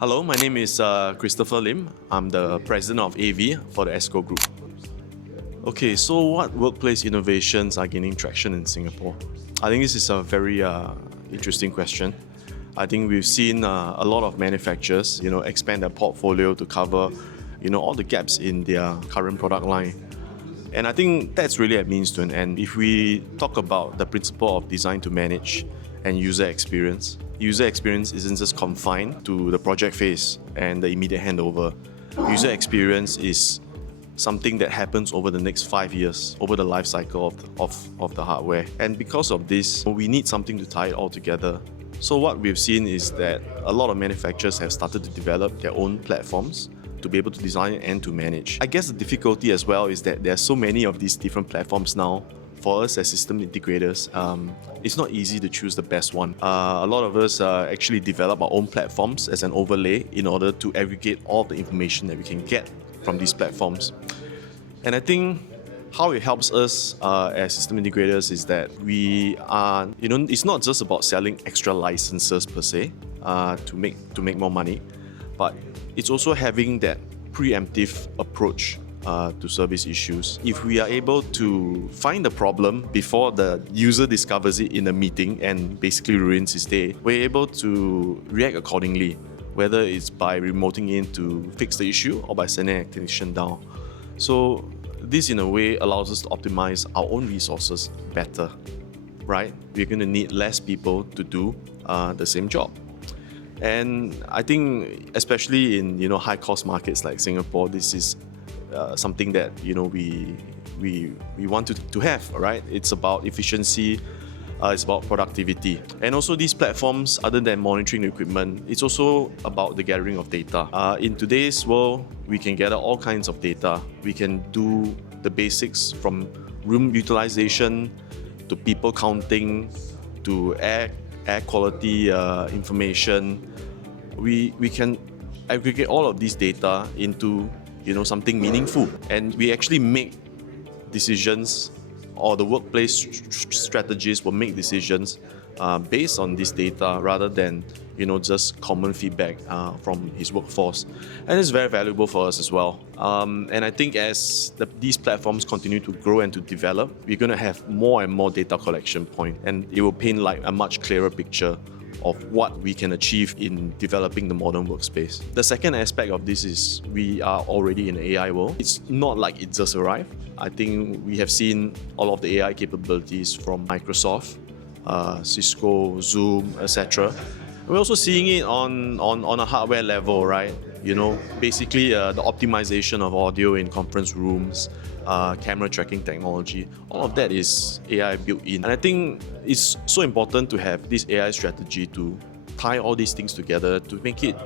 Hello, my name is Christopher Lim. I'm the president of AV for the ESCO group. Okay, so what workplace innovations are gaining traction in Singapore? I think this is a very interesting question. I think we've seen a lot of manufacturers, expand their portfolio to cover, all the gaps in their current product line. And I think that's really a means to an end. If we talk about the principle of design to manage and user experience isn't just confined to the project phase and the immediate handover. User experience is something that happens over the next 5 years, over the life cycle of the hardware. And because of this, we need something to tie it all together. So what we've seen is that a lot of manufacturers have started to develop their own platforms to be able to design and to manage. I guess the difficulty as well is that there are so many of these different platforms now. For us as system integrators, it's not easy to choose the best one. A lot of us actually develop our own platforms as an overlay in order to aggregate all the information that we can get from these platforms. And I think how it helps us as system integrators is that we are, it's not just about selling extra licenses per se to make more money, but it's also having that preemptive approach to service issues. If we are able to find the problem before the user discovers it in a meeting and basically ruins his day, we're able to react accordingly, whether it's by remoting in to fix the issue or by sending a technician down. So this in a way allows us to optimize our own resources better, right? We're going to need less people to do the same job. And I think especially in high cost markets like Singapore, this is something that we want to have, right? It's about efficiency, it's about productivity, and also these platforms, other than monitoring the equipment, it's also about the gathering of data. In today's world, we can gather all kinds of data. We can do the basics from room utilization to people counting to air quality information. We can aggregate all of these data into something meaningful, and we actually make decisions, or the workplace strategies will make decisions based on this data rather than just common feedback from his workforce, and it's very valuable for us as well. And I think as these platforms continue to grow and to develop, we're going to have more and more data collection point, and it will paint like a much clearer picture of what we can achieve in developing the modern workspace. The second aspect of this is we are already in the AI world. It's not like it just arrived. I think we have seen all of the AI capabilities from Microsoft, Cisco, Zoom, etc. We're also seeing it on a hardware level, right? Basically the optimization of audio in conference rooms, camera tracking technology, all of that is AI built in. And I think it's so important to have this AI strategy to tie all these things together to make it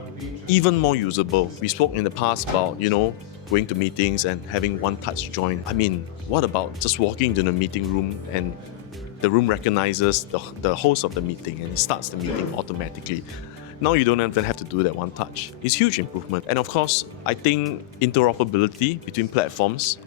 even more usable. We spoke in the past about, going to meetings and having one-touch join. I mean, what about just walking into the meeting room and the room recognizes the host of the meeting and it starts the meeting automatically? Now you don't even have to do that one touch. It's a huge improvement. And of course, I think interoperability between platforms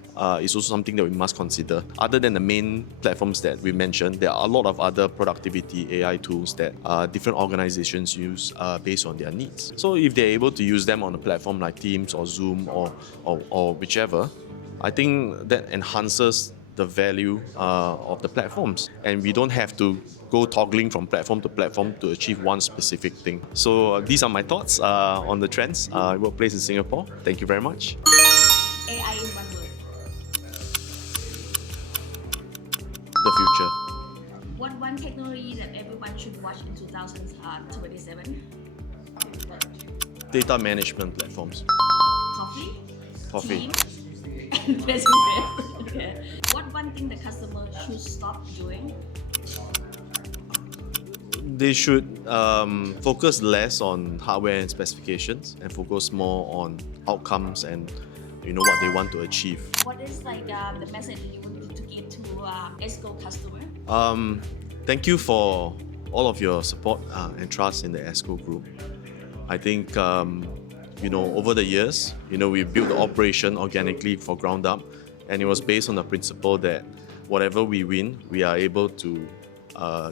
is also something that we must consider. Other than the main platforms that we mentioned, there are a lot of other productivity AI tools that different organizations use based on their needs. So if they're able to use them on a platform like Teams or Zoom or whichever, I think that enhances the value of the platforms, and we don't have to go toggling from platform to platform to achieve one specific thing. So these are my thoughts on the trends workplace in Singapore. Thank you very much. AI in one word. The future. What one technology that everyone should watch in 2027? Data management platforms. Coffee. Teams, and face-to-face. Okay. What one thing the customer should stop doing? They should focus less on hardware and specifications and focus more on outcomes and what they want to achieve. What is the message you want to give to ESCO customer? Thank you for all of your support and trust in the ESCO group. I think over the years, we built the operation organically for ground up, and it was based on the principle that whatever we win, we are able to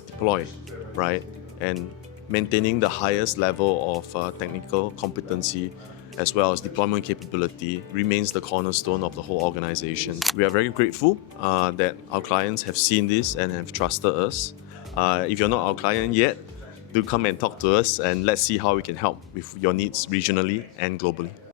deploy, right? And maintaining the highest level of technical competency as well as deployment capability remains the cornerstone of the whole organization. We are very grateful that our clients have seen this and have trusted us. If you're not our client yet, do come and talk to us and let's see how we can help with your needs regionally and globally.